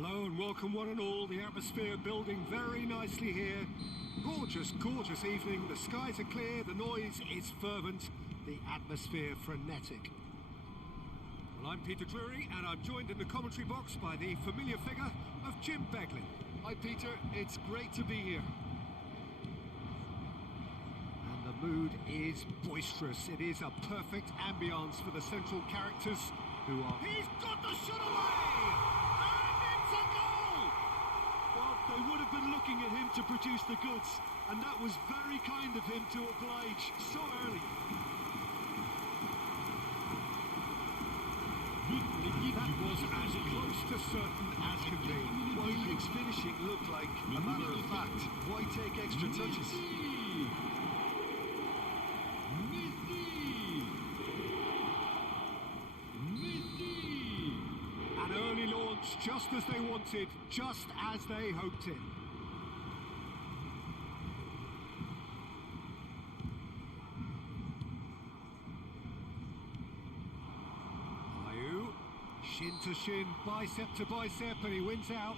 Hello and welcome one and all. The atmosphere building very nicely here. Gorgeous, gorgeous evening. The skies are clear, the noise is fervent, the atmosphere frenetic. Well, I'm Peter Drury and I'm joined in the commentary box by the familiar figure of Jim Beglin. Hi Peter, it's great to be here. And the mood is boisterous. It is a perfect ambience for the central characters who are... He's got the shot away! They would have been looking at him to produce the goods, and that was very kind of him to oblige so early. That was as close to certain as can be. Well, he makes finishing look like a matter of fact. Why take extra touches? An early launch, just as they wanted, just as they hoped it. Ayew, shin to shin, bicep to bicep, and he wins out.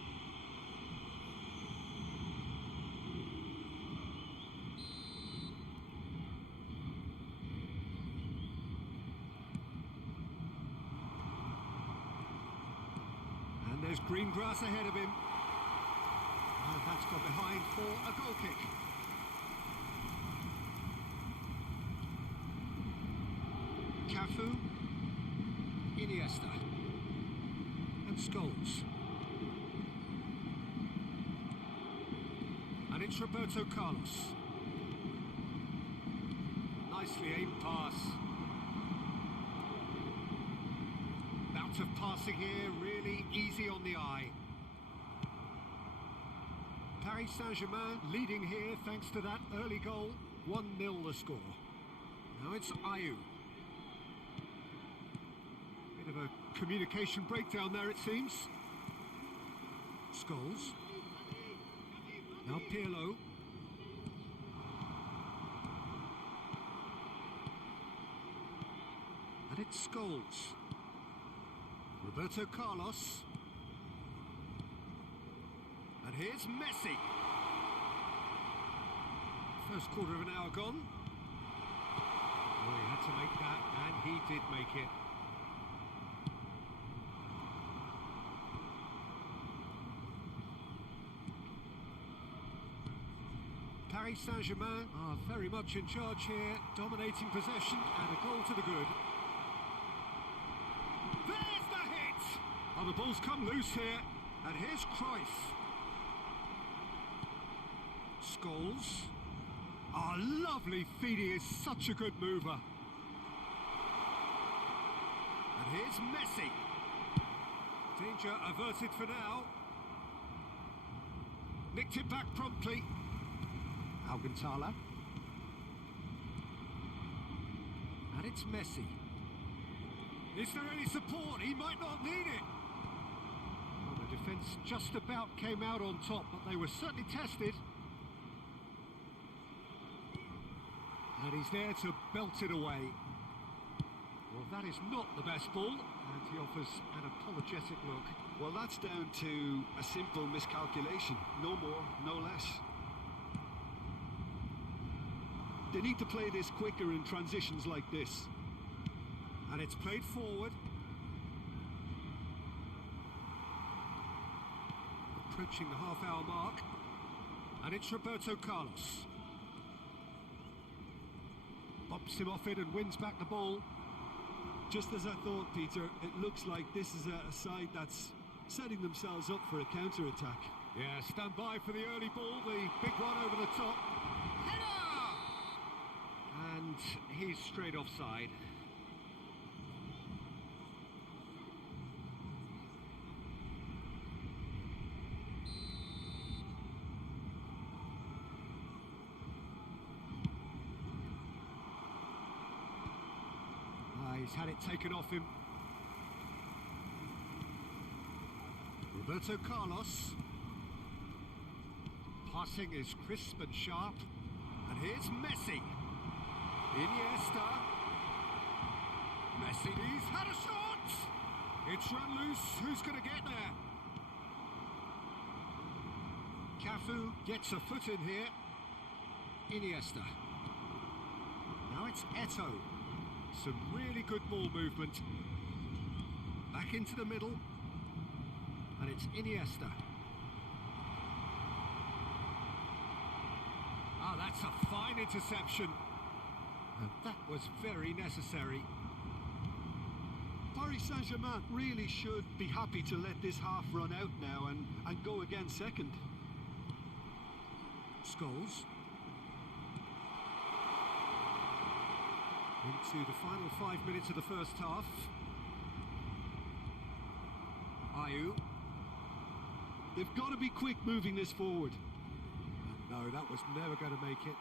And there's green grass ahead of him. And that's gone behind for a goal kick. Cafu, Iniesta, and Scholes. And it's Roberto Carlos. Nicely aimed pass. Bout of passing here, really easy on the eye. Paris Saint-Germain leading here thanks to that early goal. 1-0 the score. Now it's Ayew. Bit of a communication breakdown there, it seems. Scholes. Now Pirlo. And it's Scholes. Roberto Carlos. And here's Messi. First quarter of an hour gone. Oh, he had to make that, and he did make it. Paris Saint-Germain are very much in charge here, dominating possession, and a goal to the good. There's the hit! Oh, the ball's come loose here, and here's Cruyff. Scholes. Oh, lovely feed, he is such a good mover. And here's Messi. Danger averted for now. Nicked it back promptly. Alcantara. And it's Messi. Is there any support? He might not need it. Well, the defence just about came out on top, but they were certainly tested. And he's there to belt it away. Well, that is not the best ball, and he offers an apologetic look. Well, that's down to a simple miscalculation. No more, no less. They need to play this quicker in transitions like this. And it's played forward. Approaching the half-hour mark. And it's Roberto Carlos. Bumps him off it and wins back the ball. Just as I thought, Peter, it looks like this is a side that's setting themselves up for a counter-attack. Yeah, stand by for the early ball, the big one over the top. Header! And he's straight offside. He's had it taken off him. Roberto Carlos. Passing is crisp and sharp. And here's Messi. Iniesta. Messi, he's had a shot! It's run loose, who's going to get there? Cafu gets a foot in here. Iniesta. Now it's Eto'o. Some really good ball movement. Back into the middle. And it's Iniesta. Ah, that's a fine interception. And that was very necessary. Paris Saint-Germain really should be happy to let this half run out now and go again second. Scholes. Into the final 5 minutes of the first half. Ayew. They've got to be quick moving this forward. No, that was never going to make it.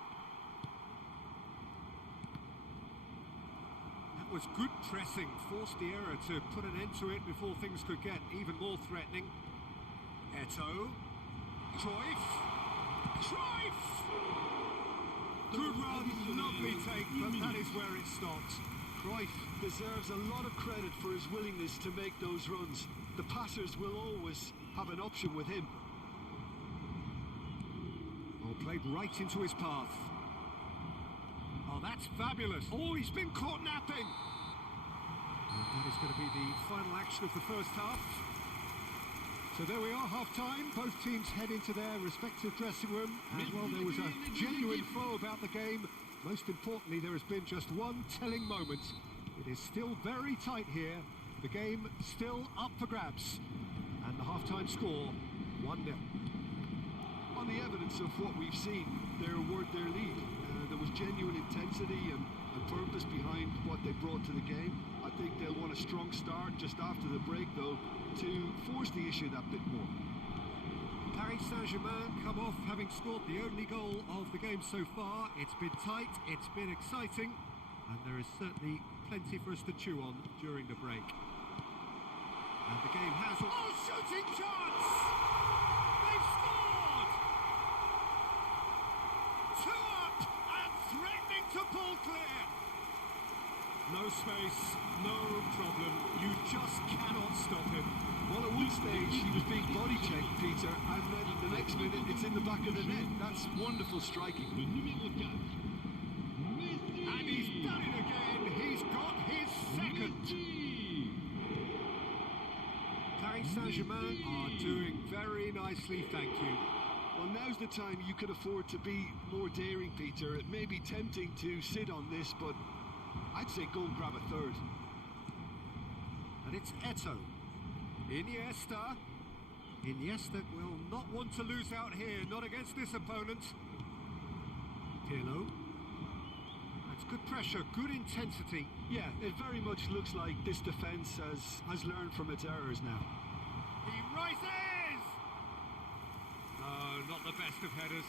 That was good pressing, forced the error to put an end to it before things could get even more threatening. Eto'o. Cruyff. Cruyff! Good run, lovely take, but that is where it stopped. Cruyff deserves a lot of credit for his willingness to make those runs. The passers will always have an option with him. Oh, played right into his path. Oh, that's fabulous. Oh, he's been caught napping. And that is going to be the final action of the first half. So there we are, half-time. Both teams head into their respective dressing room. As well, there was a genuine flow about the game. Most importantly, there has been just one telling moment. It is still very tight here. The game still up for grabs. And the half-time score, 1-0. On the evidence of what we've seen, they're worth their lead. There was genuine intensity and purpose behind what they brought to the game. I think they'll want a strong start just after the break, though, to force the issue that bit more. Paris Saint-Germain come off having scored the only goal of the game so far. It's been tight, it's been exciting, and there is certainly plenty for us to chew on during the break. And the game has... Oh, shooting chance! They've scored! 2 up and threatening to pull clear. No space, no problem. You just cannot stop him. Well, at one stage he was being body checked, Peter, and then the next minute it's in the back of the net. That's wonderful striking. And he's done it again. He's got his second. Paris Saint-Germain are doing very nicely, thank you. Well, now's the time you could afford to be more daring, Peter. It may be tempting to sit on this, but I'd say go and grab a third. And it's Eto'o. Iniesta. Iniesta will not want to lose out here, not against this opponent. Pirlo. That's good pressure, good intensity. Yeah, it very much looks like this defence has learned from its errors now. He rises! No, not the best of headers.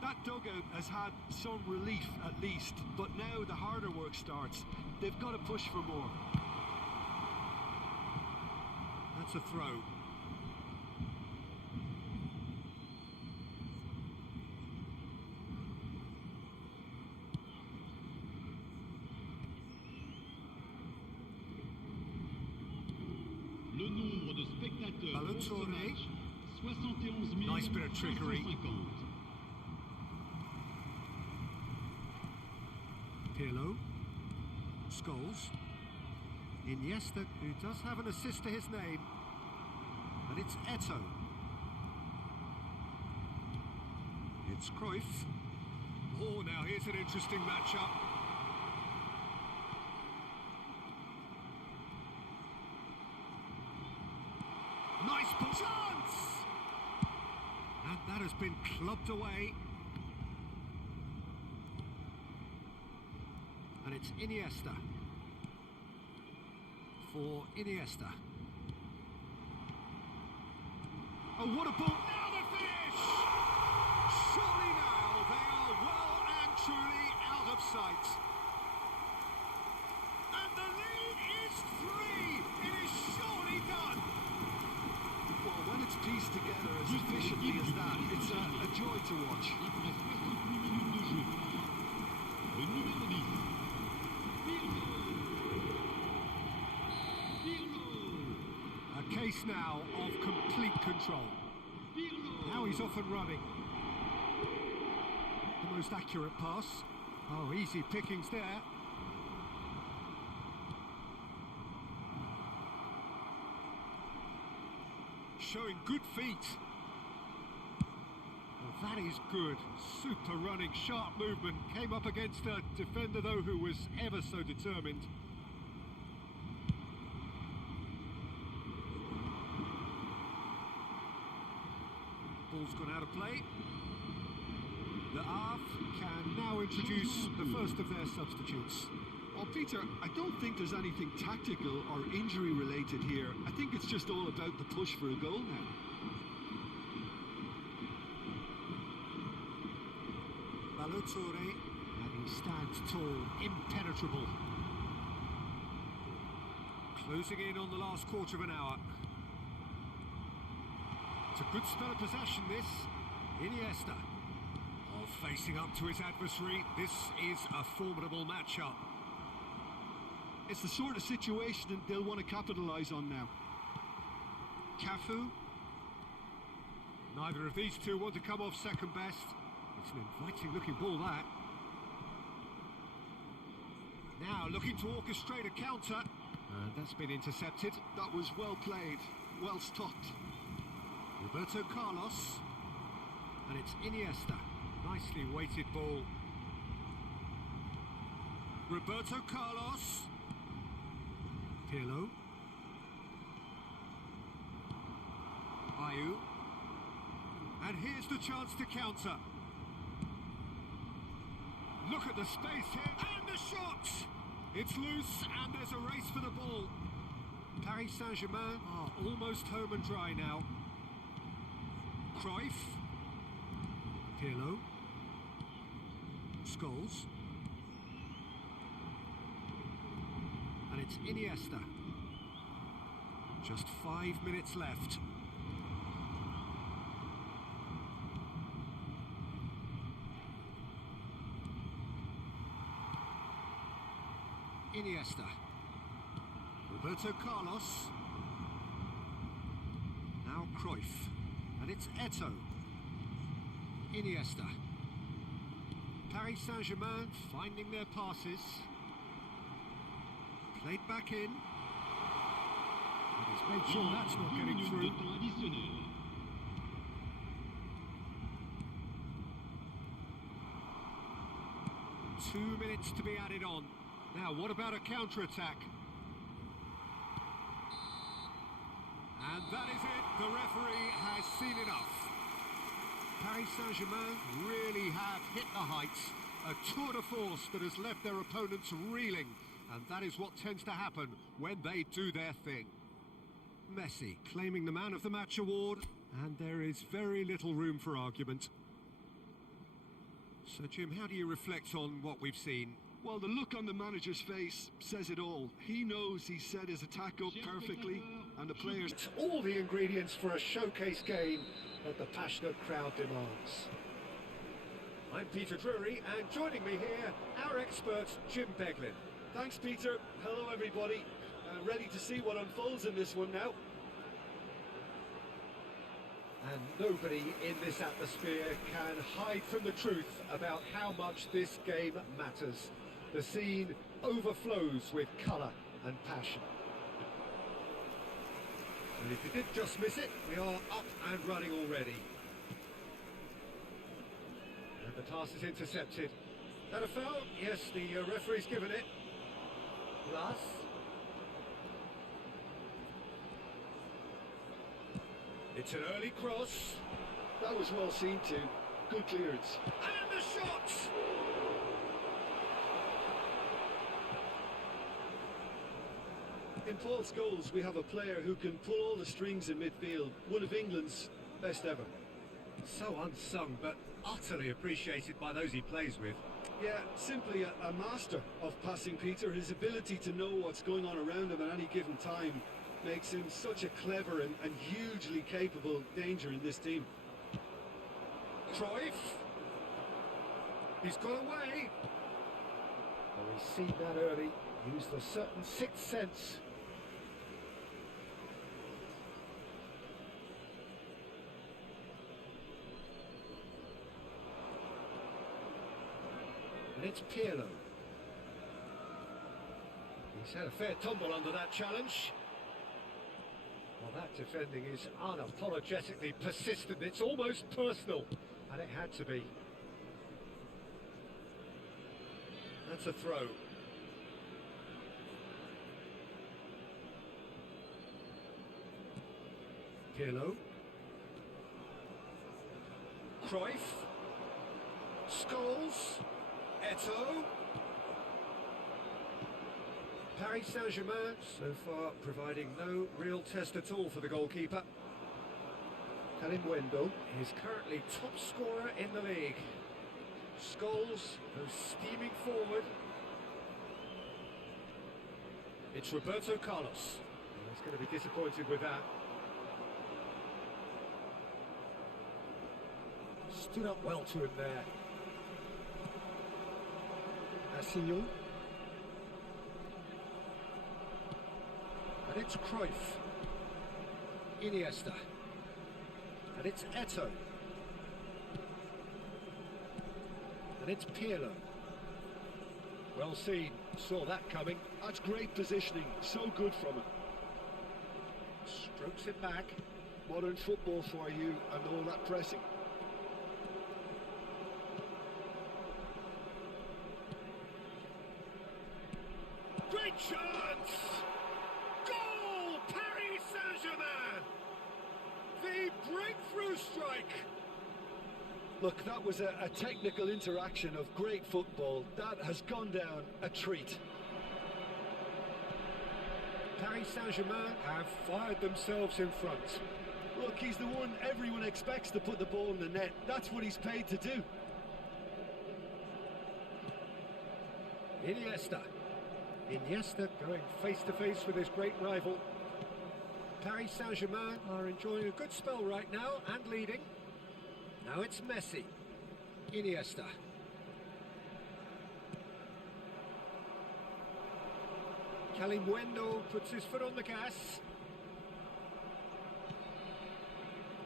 That dugout has had some relief at least, but now the harder work starts. They've got to push for more. That's a throw. Le nombre de spectateurs pour ce match, 71 nice bit of trickery. 550. Pirlo. Scholes. Iniesta, who does have an assist to his name. And it's Eto'o. It's Cruyff. Oh, now here's an interesting matchup. Nice chance! And that has been clubbed away. And it's Iniesta. For Iniesta. Oh, what a ball! Now the finish! Surely now they are well and truly out of sight. And the lead is 3! It is surely done! Well, when it's pieced together as efficiently as that. It's a joy to watch. Après 68 minutes de jeu. Le numéro 10. Pirlo. A case now of complete control. Pirlo. Now he's off and running. The most accurate pass. Oh, easy pickings there. Showing good feet. Well, that is good. Super running, sharp movement. Came up against a defender, though, who was ever so determined. Ball's gone out of play. The AF can now introduce the first of their substitutes. Well, Peter, I don't think there's anything tactical or injury related here. I think it's just all about the push for a goal now. Balotore, and he stands tall, impenetrable. Closing in on the last quarter of an hour. It's a good spell of possession, this. Iniesta. Oh, facing up to his adversary. This is a formidable matchup. It's the sort of situation that they'll want to capitalise on now. Cafu. Neither of these two want to come off second best. It's an inviting looking ball, that. Now looking to orchestrate a counter. And that's been intercepted. That was well played, well stopped. Roberto Carlos. And it's Iniesta. Nicely weighted ball. Roberto Carlos. Pirlo. Ayew. And here's the chance to counter. Look at the space here. And the shot! It's loose and there's a race for the ball. Paris Saint-Germain are almost home and dry now. Cruyff. Pirlo. Scholes. And it's Iniesta. Just 5 minutes left. Iniesta. Roberto Carlos. Now Cruyff. And it's Eto'o. Iniesta. Paris Saint-Germain finding their passes. Played back in. And he's made sure that's not getting through. Temps additionnel. Two minutes to be added on. Now, what about a counter-attack? And that is it. The referee has seen enough. Paris Saint-Germain really have hit the heights. A tour de force that has left their opponents reeling. And that is what tends to happen when they do their thing. Messi claiming the Man of the Match award. And there is very little room for argument. So, Jim, how do you reflect on what we've seen? Well, the look on the manager's face says it all. He knows he set his attack up perfectly, and the players... All the ingredients for a showcase game that the passionate crowd demands. I'm Peter Drury, and joining me here, our expert, Jim Beglin. Thanks, Peter. Hello, everybody. Ready to see what unfolds in this one now. And nobody in this atmosphere can hide from the truth about how much this game matters. The scene overflows with colour and passion. And if you did just miss it, we are up and running already. And the pass is intercepted. That a foul? Yes, the referee's given it. Plus. It's an early cross. That was well seen too. Good clearance. And the shot! In Paul Scholes, we have a player who can pull all the strings in midfield. One of England's best ever. So unsung, but utterly appreciated by those he plays with. Yeah, simply a master of passing, Peter. His ability to know what's going on around him at any given time makes him such a clever and hugely capable danger in this team. Cruyff. He's got away. Oh, he's seen that early. Used a certain sixth sense. And it's Pirlo. He's had a fair tumble under that challenge. Well, that defending is unapologetically persistent. It's almost personal. And it had to be. That's a throw. Pirlo. Cruyff. Scholes. Eto'o. Paris Saint-Germain so far providing no real test at all for the goalkeeper. Wendell is currently top scorer in the league. Scholes goes steaming forward. It's Roberto Carlos. He's going to be disappointed with that. Stood up well to him there. Assignon. And it's Cruyff. Iniesta. And it's Eto'o. And it's Pirlo. Well seen. Saw that coming. That's great positioning. So good from him. Strokes it back. Modern football for you and all that pressing. Great chance! Goal! Paris Saint-Germain! The breakthrough strike! Look, that was a technical interaction of great football. That has gone down a treat. Paris Saint-Germain have fired themselves in front. Look, he's the one everyone expects to put the ball in the net. That's what he's paid to do. Iniesta. Iniesta going face-to-face with his great rival. Paris Saint-Germain are enjoying a good spell right now and leading. Now it's Messi. Iniesta. Wendell puts his foot on the gas.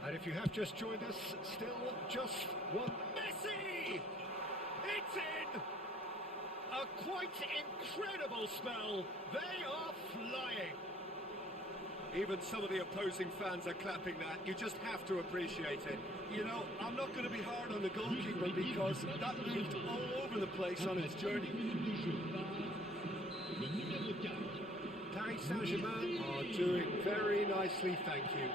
And if you have just joined us, still just one. Messi! It's in! A quite incredible spell. They are flying. Even some of the opposing fans are clapping that. You just have to appreciate it. You know, I'm not going to be hard on the goalkeeper because that moved all over the place on its journey. Paris Saint-Germain are doing very nicely, thank you.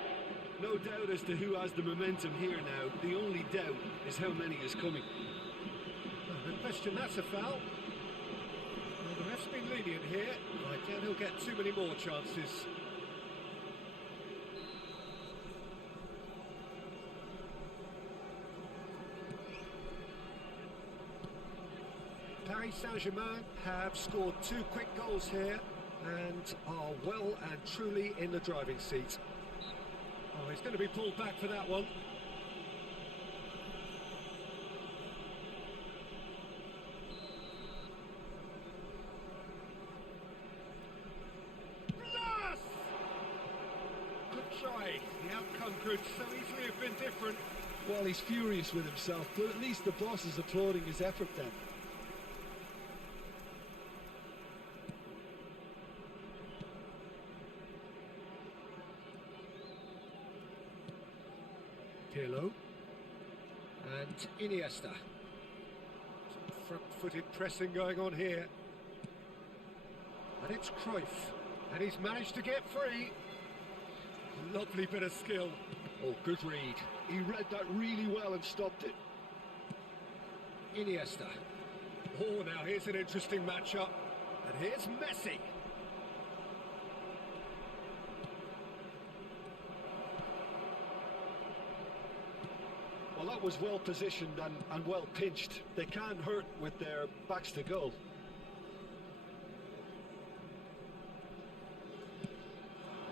No doubt as to who has the momentum here now. The only doubt is how many is coming. No question, that's a foul. Well, the ref's been lenient here. I doubt he'll get too many more chances. Paris Saint-Germain have scored 2 quick goals here and are well and truly in the driving seat. Oh, he's going to be pulled back for that one. Blast! Good try. The outcome could so easily have been different. Well, he's furious with himself, but at least the boss is applauding his effort then. Pirlo and Iniesta. Some front-footed pressing going on here. And it's Cruyff. And he's managed to get free. Lovely bit of skill. Oh, good read. He read that really well and stopped it. Iniesta. Oh, now here's an interesting matchup. And here's Messi. Well, that was well positioned and well pinched. They can't hurt with their backs to goal.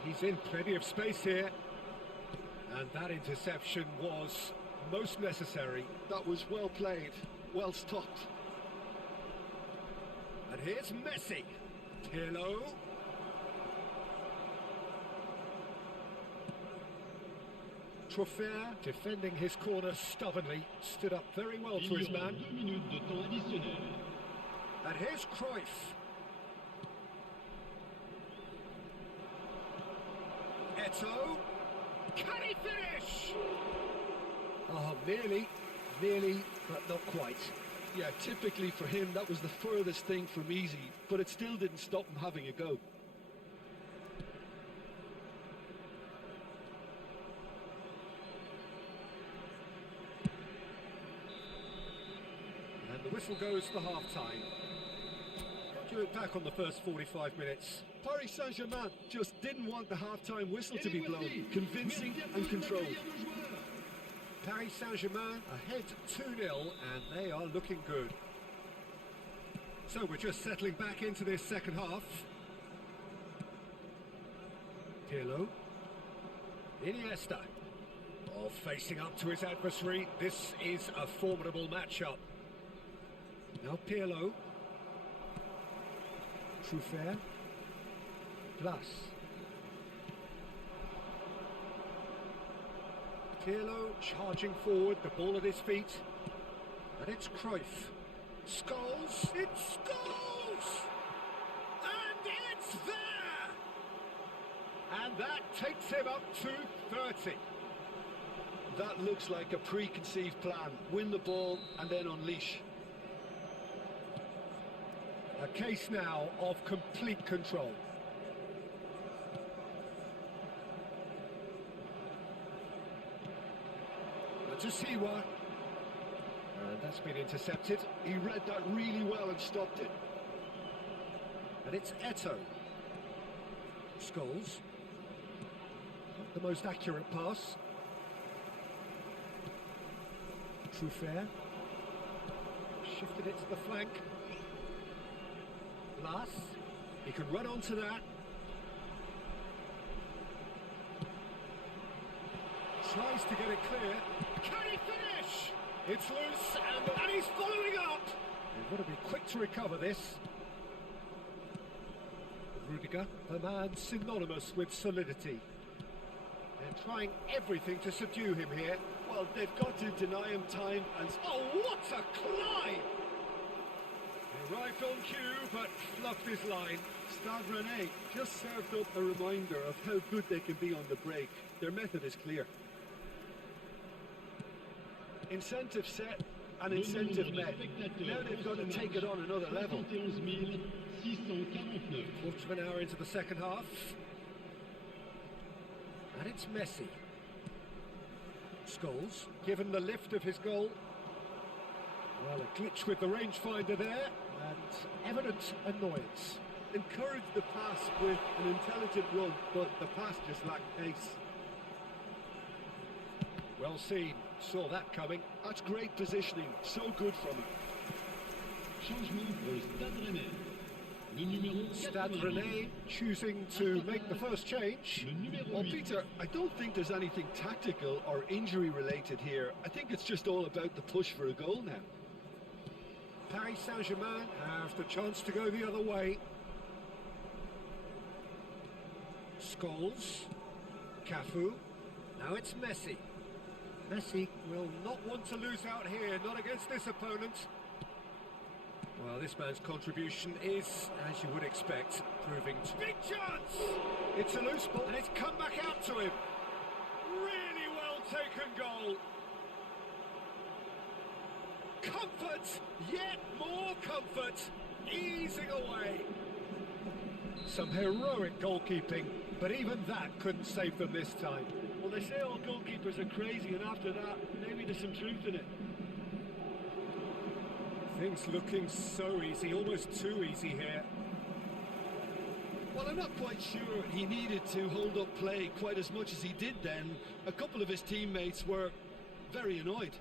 He's in plenty of space here. And that interception was most necessary. That was well played, well stopped. And here's Messi. Pirlo. Trophère, defending his corner stubbornly, stood up very well to his man. 2 minutes de temps additionnel. And here's Cruyff. Eto'o. Can he finish? Oh, nearly, but not quite. Yeah, typically for him, that was the furthest thing from easy, but it still didn't stop him having a go. And the whistle goes for half-time. How do you look back on the first 45 minutes? Paris Saint-Germain just didn't want the half-time whistle to be blown. Convincing and controlled. Paris Saint-Germain ahead 2-0, and they are looking good. So we're just settling back into this second half. Pirlo. Iniesta. Oh, facing up to his adversary. This is a formidable matchup. Now Pirlo. Trophère. Blas. Pirlo charging forward, the ball at his feet. And it's Cruyff. Scholes. It's Scholes! And it's there! And that takes him up to 30. That looks like a preconceived plan. Win the ball and then unleash. A case now of complete control. To Siwa. And that's been intercepted. He read that really well and stopped it. And it's Eto'o. Scholes. Not the most accurate pass. Trophère. Shifted it to the flank. Blas. He can run onto that. Tries to get it clear. Can he finish? It's loose and he's following up. They've got to be quick to recover this. Rudiger, a man synonymous with solidity. They're trying everything to subdue him here. Well, they've got to deny him time and... Oh, what a climb! He arrived on cue, but fluffed his line. Stade Rennais just served up a reminder of how good they can be on the break. Their method is clear. Incentive set and incentive met. Now they've got to take it on another level. 71 Quarter of an hour into the second half. And it's Messi. Scholes, given the lift of his goal. Well, a glitch with the rangefinder there, and evident annoyance. Encouraged the pass with an intelligent run, but the pass just lacked pace. Well seen, saw that coming. That's great positioning, so good from him. Changement pour le Stade Rennais. Le numéro Stade 88. Rennais choosing to make the first change. Le numéro Well, 8. Peter, I don't think there's anything tactical or injury related here. I think it's just all about the push for a goal now. Paris Saint-Germain have the chance to go the other way. Scholes, Cafu, now it's Messi. Messi will not want to lose out here, not against this opponent. Well, this man's contribution is, as you would expect, proving to... Big chance! It's a loose ball and it's come back out to him. Really well taken goal. Comfort, yet more comfort, easing away. Some heroic goalkeeping, but even that couldn't save them this time. Well, they say all goalkeepers are crazy, and after that, maybe there's some truth in it. Things looking so easy, almost too easy here. Well, I'm not quite sure he needed to hold up play quite as much as he did then. A couple of his teammates were very annoyed.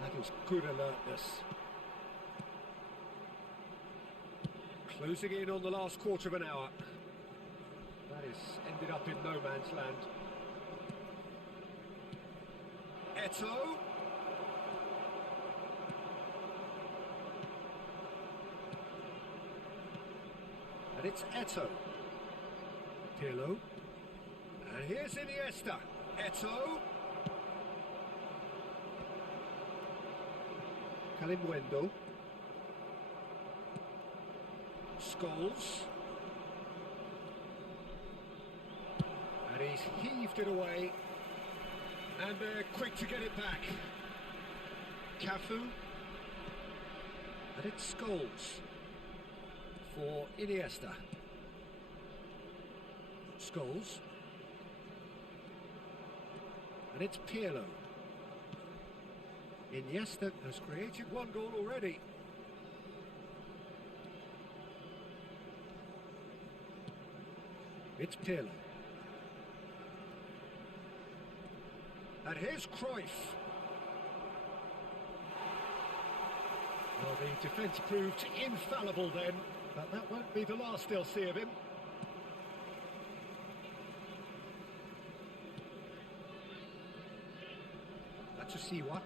That is good alertness. Closing in on the last quarter of an hour. That has ended up in no man's land. Eto'o. And it's Eto'o. Pirlo. And here's Iniesta. Eto'o. Kalimwendo. Scholes. And he's heaved it away. And they're quick to get it back. Cafu. And it's Scholes for Iniesta. Scholes. And it's Pirlo. Iniesta has created one goal already. It's Pirlo. And here's Cruyff. Well, the defence proved infallible then, but that won't be the last they'll see of him. That's a Siwa.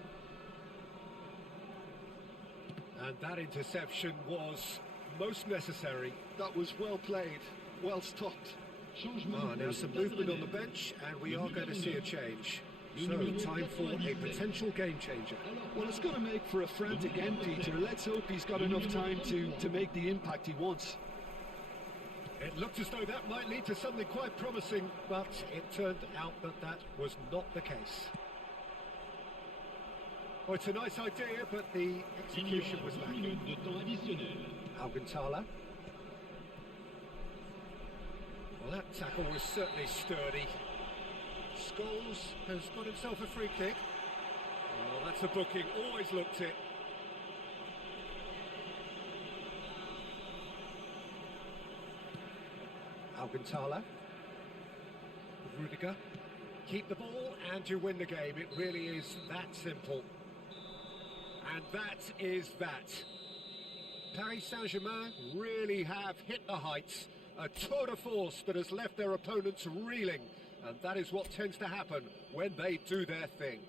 And that interception was most necessary. That was well played, well stopped. Now some movement on the bench, and we are going to see a change. So, time for a potential game changer. Well, it's going to make for a frantic end, Peter. Let's hope he's got enough time to make the impact he wants. It looked as though that might lead to something quite promising, but it turned out that that was not the case. Well, it's a nice idea, but the execution was lacking. Alcantara. Well, that tackle was certainly sturdy. Scholes has got himself a free kick. Oh, that's a booking, always looked it. Alcantara. Rudiger. Keep the ball and you win the game. It really is that simple. And that is that. Paris Saint-Germain really have hit the heights. A tour de force that has left their opponents reeling. And that is what tends to happen when they do their thing.